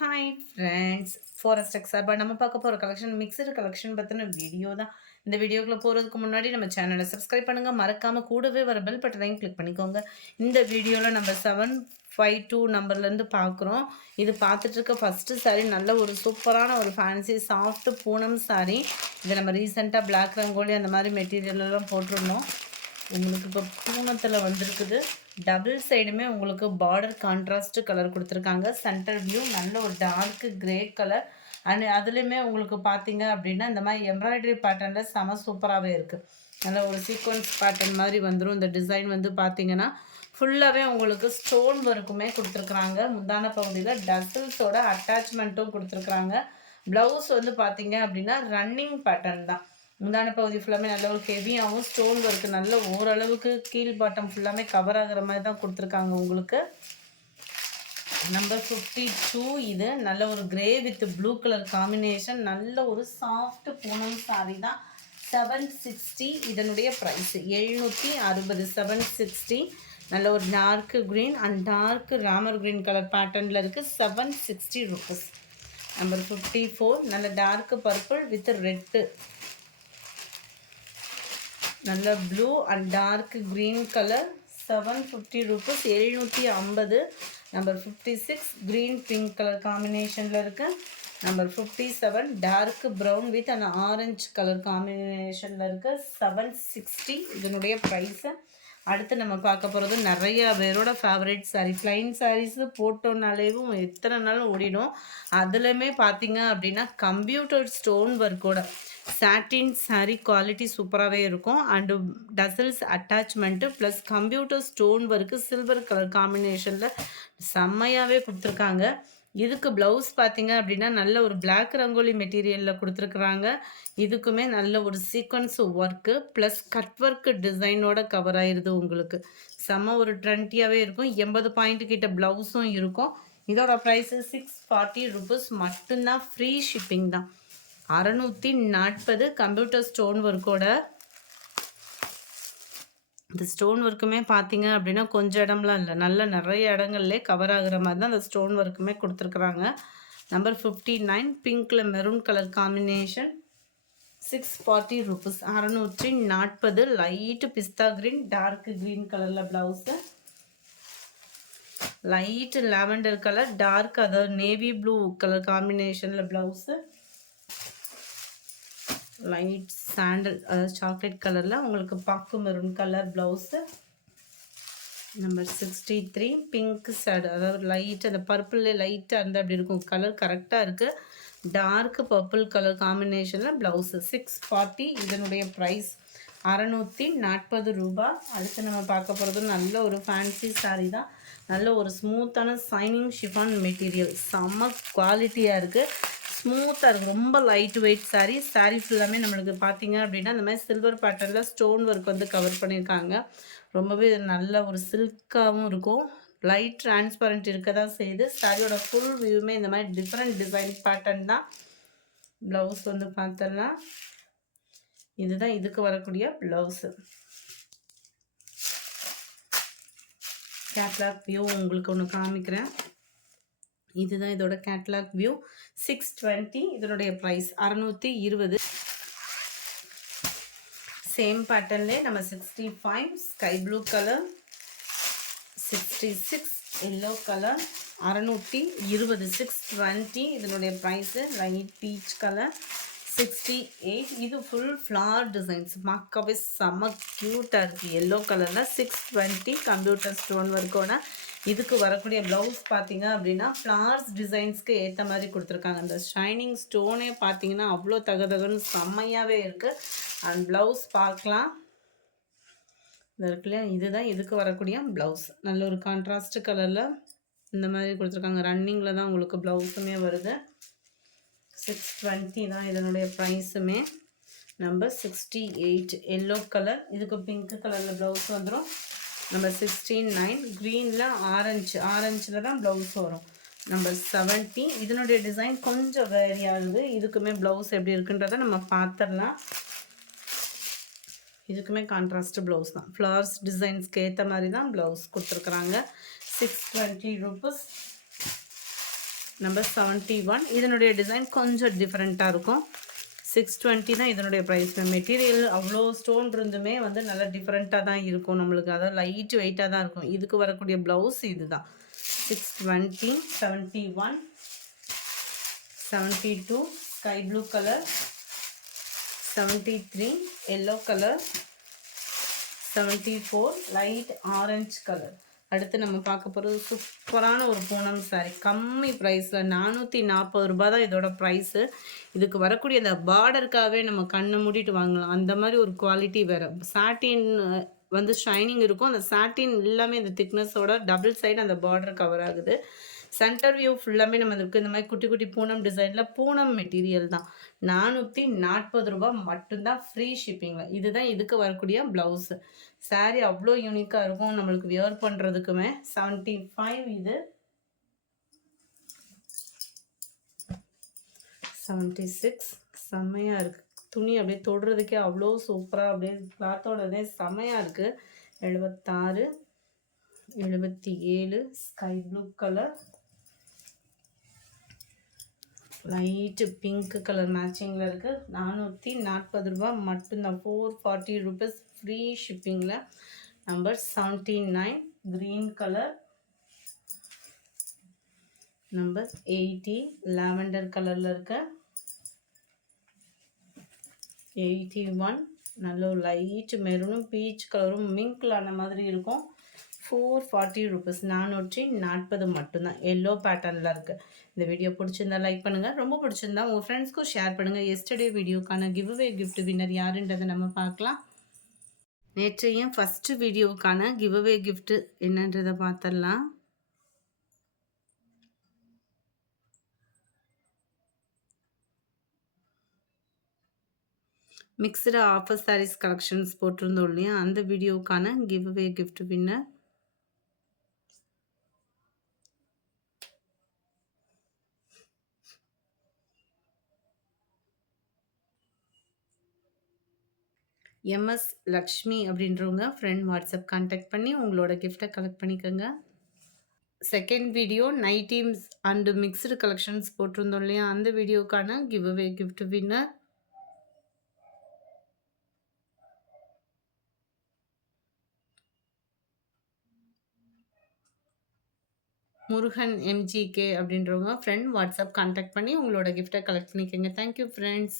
Hi friends, forest X சார்பா நம்ம பார்க்க போகிற கலெக்ஷன் மிக்சடு கலெக்ஷன் பற்றின வீடியோ தான். இந்த வீடியோக்குள்ளே போகிறதுக்கு முன்னாடி நம்ம சேனலை சப்ஸ்கிரைப் பண்ணுங்கள், மறக்காமல் கூடவே வர பெல் பட்டனையும் கிளிக் பண்ணிக்கோங்க. இந்த வீடியோவில் நம்ம 752 நம்பர்லேருந்து பார்க்குறோம். இது பார்த்துட்டு இருக்க ஃபஸ்ட்டு சாரீ நல்ல ஒரு சூப்பரான ஒரு ஃபேன்சி சாஃப்ட் பூனம் சாரீ. இதை நம்ம ரீசெண்டாக பிளாக் ரங்கோலி அந்த மாதிரி மெட்டீரியல்லாம் போட்டிருந்தோம். உங்களுக்கு இப்போ பூனத்தில் வந்திருக்குது. டபுள் சைடுமே உங்களுக்கு பார்டர் கான்ட்ராஸ்ட் கலர் கொடுத்துருக்காங்க. சென்டர் வியூ நல்ல ஒரு டார்க் கிரே கலர். அண்ட் அதுலேயுமே உங்களுக்கு பார்த்தீங்க அப்படின்னா இந்த மாதிரி எம்ப்ராய்டரி பேட்டர்னில் செம சூப்பராகவே இருக்குது. நல்ல ஒரு சீக்வன்ஸ் பேட்டர்ன் மாதிரி வந்துடும். இந்த டிசைன் வந்து பார்த்தீங்கன்னா ஃபுல்லாகவே உங்களுக்கு ஸ்டோன் ஒர்க்குமே கொடுத்துருக்குறாங்க. முந்தான பகுதியில் டசல்ஸோட அட்டாச்மெண்ட்டும் கொடுத்துருக்குறாங்க. ப்ளவுஸ் வந்து பார்த்தீங்க அப்படின்னா ரன்னிங் பேட்டர்ன் தான். முந்தான பகுதி ஃபுல்லாமே நல்ல ஒரு ஹெவியாகவும் ஸ்டோன் ஒர்க்கு நல்ல ஓரளவுக்கு கீழ் பாட்டம் ஃபுல்லாமே கவர் ஆகிற மாதிரி தான் கொடுத்துருக்காங்க உங்களுக்கு. நம்பர் 52 இது நல்ல ஒரு grey with blue colour combination. நல்ல ஒரு சாஃப்ட் பூனம் சாரி தான். 760 இதனுடைய ப்ரைஸ் 760. 760 நல்ல ஒரு டார்க் க்ரீன் அண்ட் டார்க் ராமர் க்ரீன் கலர் பேட்டர்னில் இருக்குது. 760 ருபீஸ். நம்பர் 54 நல்ல டார்க் பர்பிள் வித் ரெட்டு, நல்ல blue and dark green colour. 750 rupees. 750. Number 56 green pink colour காம்பினேஷனில் இருக்குது. Number 57 dark brown with and orange colour காம்பினேஷனில் இருக்குது. 760 இதனுடைய ப்ரைஸு. அடுத்து நம்ம பார்க்க போகிறது நிறையா பேரோட ஃபேவரட் சாரீ. ஃப்ளைன் சாரீஸு போட்டோன்னாலேயும் எத்தனை நாளும் ஓடிடும். அதுலேயுமே பார்த்தீங்க அப்படின்னா கம்ப்யூட்டர் ஸ்டோன் ஒர்க்கோட சாட்டின் சாரீ குவாலிட்டி சூப்பராகவே இருக்கும். And tassels attachment plus computer stone work silver colour காம்பினேஷனில் செம்மையாகவே கொடுத்துருக்காங்க. இதுக்கு ப்ளவுஸ் பார்த்தீங்க அப்படின்னா நல்ல ஒரு பிளாக் ரங்கோலி மெட்டீரியலில் கொடுத்துருக்குறாங்க. இதுக்குமே நல்ல ஒரு sequence work plus cut work டிசைனோட கவர் ஆயிடுது உங்களுக்கு. செம்ம ஒரு ட்ரெண்டியாகவே இருக்கும். 80 பாயிண்ட் கிட்ட ப்ளவுஸும் இருக்கும். இதோட ப்ரைஸு 640 ருபீஸ் மட்டும்தான். ஃப்ரீ ஷிப்பிங் தான். 640 கம்ப்யூட்டர் ஸ்டோன் ஒர்க்கோட. இந்த ஸ்டோன் ஒர்க்குமே பார்த்தீங்க அப்படின்னா கொஞ்சம் இடம்லாம் இல்லை, நல்ல நிறைய இடங்கள்லே கவர் ஆகுற மாதிரி தான் அந்த ஸ்டோன் ஒர்க்குமே கொடுத்துருக்குறாங்க. நம்பர் 59 பிங்க்கில் maroon colour combination. 640 rupees. 640. Light pista green dark green கலரில் blouse. Light lavender colour dark அதாவது நேவி ப்ளூ கலர் காம்பினேஷனில் ப்ளவுஸு. லைட் சாண்டல் அதாவது சாக்லேட் கலரில் உங்களுக்கு பாக்கு maroon colour blouse. Number 63 pink shade அதாவது லைட் அந்த பர்பிள் லைட்டாக இருந்தால் அப்படி இருக்கும். கலர் கரெக்டாக இருக்குது. டார்க் பர்பிள் கலர் காம்பினேஷனில் ப்ளவுஸு. 640 இதனுடைய ப்ரைஸ் 640 ரூபா. அடுத்து நம்ம பார்க்க போகிறது நல்ல ஒரு ஃபேன்சி சாரீ தான். நல்ல ஒரு ஸ்மூத்தான சைனிங் ஷிஃபான் மெட்டீரியல் செம்ம குவாலிட்டியாக இருக்குது. ஸ்மூத்தாக இருக்குது. ரொம்ப லைட் வெயிட் சாரீ. சாரீ ஃபுல்லாமே நம்மளுக்கு பார்த்தீங்க அப்படின்னா இந்த மாதிரி சில்வர் பேட்டர்னில் ஸ்டோன் ஒர்க் வந்து கவர் பண்ணியிருக்காங்க. ரொம்பவே நல்ல ஒரு சில்காகவும் இருக்கும். லைட் டிரான்ஸ்பரண்ட் இருக்க தான் செய்யுது. சாரியோட ஃபுல் வியூமே இந்த மாதிரி டிஃப்ரெண்ட் டிசைன் பேட்டர்ன் தான். ப்ளவுஸ் வந்து பார்த்தோன்னா இதுதான் இதுக்கு வரக்கூடிய ப்ளவுஸு. கேட்லாக் வியூ உங்களுக்கு ஒன்று காமிக்கிறேன். இதுதான் இதோட கேட்லாக் வியூ. 620 இதனுடைய ப்ரைஸ் 620. சேம் பேட்டர்ன்லேயே நம்ம 65 sky blue colour, 66 yellow colour, 620. 620 இதனுடைய ப்ரைஸு. Light peach colour 68. இது ஃபுல் ஃப்ளார் டிசைன்ஸ் பார்க்கவே செம்ம க்யூட்டாக இருக்குது எல்லோ கலரில். 620 கம்ப்யூட்டர் ஸ்டோன் ஒர்க்கோட. இதுக்கு வரக்கூடிய ப்ளவுஸ் பார்த்தீங்க அப்படின்னா ஃப்ளார்ஸ் டிசைன்ஸ்க்கு ஏற்ற மாதிரி கொடுத்துருக்காங்க. அந்த ஷைனிங் ஸ்டோனே பார்த்தீங்கன்னா அவ்வளோ தகதகன்னு செம்மையாகவே இருக்குது. அண்ட் ப்ளவுஸ் பார்க்கலாம். இது இருக்கு இல்லையா, இதுதான் இதுக்கு வரக்கூடிய ப்ளவுஸ். நல்ல ஒரு கான்ட்ராஸ்ட் கலரில் இந்த மாதிரி கொடுத்துருக்காங்க. ரன்னிங்கில் தான் உங்களுக்கு ப்ளவுஸுமே வருது. 620 தான் இதனுடைய ப்ரைஸுமே. நம்பர் 68 எல்லோ கலர், இதுக்கு பிங்க் கலரில் ப்ளவுஸ் வந்துடும். நம்பர் 69 க்ரீனில் ஆரஞ்சில் தான் ப்ளவுஸ் வரும். நம்பர் 70 இதனுடைய டிசைன் கொஞ்சம் வேரி ஆகுது. இதுக்குமே ப்ளவுஸ் எப்படி இருக்குன்றதை நம்ம பார்த்துடலாம். இதுக்குமே கான்ட்ராஸ்ட் ப்ளவுஸ் தான். ஃப்ளவர்ஸ் டிசைன்ஸ்க்கு ஏற்ற மாதிரி தான் ப்ளவுஸ் கொடுத்துருக்குறாங்க. 620 ருபீஸ். நம்பர் 71. இதனுடைய டிசைன் கொஞ்சம் டிஃப்ரெண்ட்டாக இருக்கும். 620 தான் இதனுடைய ப்ரைஸ். மெட்டீரியல் அவ்வளோ ஸ்டோன் இருந்துமே வந்து நல்லா டிஃப்ரெண்ட்டாக தான் இருக்கும் நம்மளுக்கு. அதாவது லைட் வெயிட்டாக தான் இருக்கும். இதுக்கு வரக்கூடிய ப்ளவுஸ் இது தான். 620, 71, 72 sky blue colour, 73 yellow colour, 74 light orange colour. அடுத்து நம்ம பார்க்க போகிறது சூப்பரான ஒரு பூனம் சாரீ. கம்மி ப்ரைஸில் 440 ரூபா தான் இதோட ப்ரைஸு. இதுக்கு வரக்கூடிய அந்த பார்டருக்காகவே நம்ம கண்ணை மூடிட்டு வாங்கலாம். அந்த மாதிரி ஒரு குவாலிட்டி வேறு. சாட்டின் வந்து ஷைனிங் இருக்கும். அந்த சாட்டின் எல்லாமே இந்த திக்னஸோட டபுள் சைடு அந்த பார்டர் கவர் ஆகுது. சென்டர் வியூ ஃபுல்லாமே நம்ம இருக்குது இந்த மாதிரி குட்டி குட்டி பூனம் டிசைனில். பூனம் மெட்டீரியல் தான். 440 ரூபா மட்டும்தான், ஃப்ரீ ஷிப்பிங்கில். இதுதான் இதுக்கு வரக்கூடிய ப்ளவுஸு. சாரீ அவ்வளோ யூனிக்காக இருக்கும் நம்மளுக்கு வியர் பண்ணுறதுக்குமே. 75 இது, 76 செம்மையாக இருக்குது. துணி அப்படியே தொடுறதுக்கே அவ்வளோ சூப்பராக அப்படியே கிளாத்தோடதே செம்மையாக இருக்குது. 76, 77 sky blue colour, light pink colour மேட்சிங்கில் இருக்குது. 440 ரூபா மட்டும்தான், 440 ருபீஸ் ஃப்ரீ ஷிப்பிங்கில். Number 79 green colour, number 80 lavender கலரில் இருக்க, 81 நல்ல லைட் மெரூனும் பீச் கலரும் மிங்கில் ஆன மாதிரி இருக்கும். 440 ருபீஸ், 440 மட்டும்தான். எல்லோ பேட்டர்னில் இருக்குது. இந்த வீடியோ பிடிச்சிருந்தா லைக் பண்ணுங்கள். ரொம்ப பிடிச்சிருந்தா உங்கள் ஃப்ரெண்ட்ஸ்க்கும் ஷேர் பண்ணுங்கள். எஸ்டர்டே வீடியோக்கான கிவ்அவே கிஃப்ட் வின்னர் யாருன்றதை நம்ம பார்க்கலாம். நேற்றைய ஃபஸ்ட்டு வீடியோவுக்கான கிவ்அவே கிஃப்ட் என்னன்றதை பார்த்துடலாம். மிக்சடு ஆஃபர் சாரீஸ் கலெக்ஷன்ஸ் போட்டிருந்தோம் இல்லையா, அந்த வீடியோவுக்கான giveaway gift winner MS Lakshmi அப்படின்றவங்க ஃப்ரெண்ட் வாட்ஸ்அப் கான்டாக்ட் பண்ணி உங்களோட கிஃப்ட்டை கலெக்ட் பண்ணிக்கோங்க. Second video nighties and mixed collections போட்டிருந்தோம் இல்லையா, அந்த வீடியோக்கான giveaway gift winner Murugan MGK அப்படின்றவங்க ஃப்ரெண்ட் வாட்ஸ்அப் கான்டாக்ட் பண்ணி உங்களோட கிஃப்ட்டை கலெக்ட் பண்ணிக்கோங்க. Thank you friends.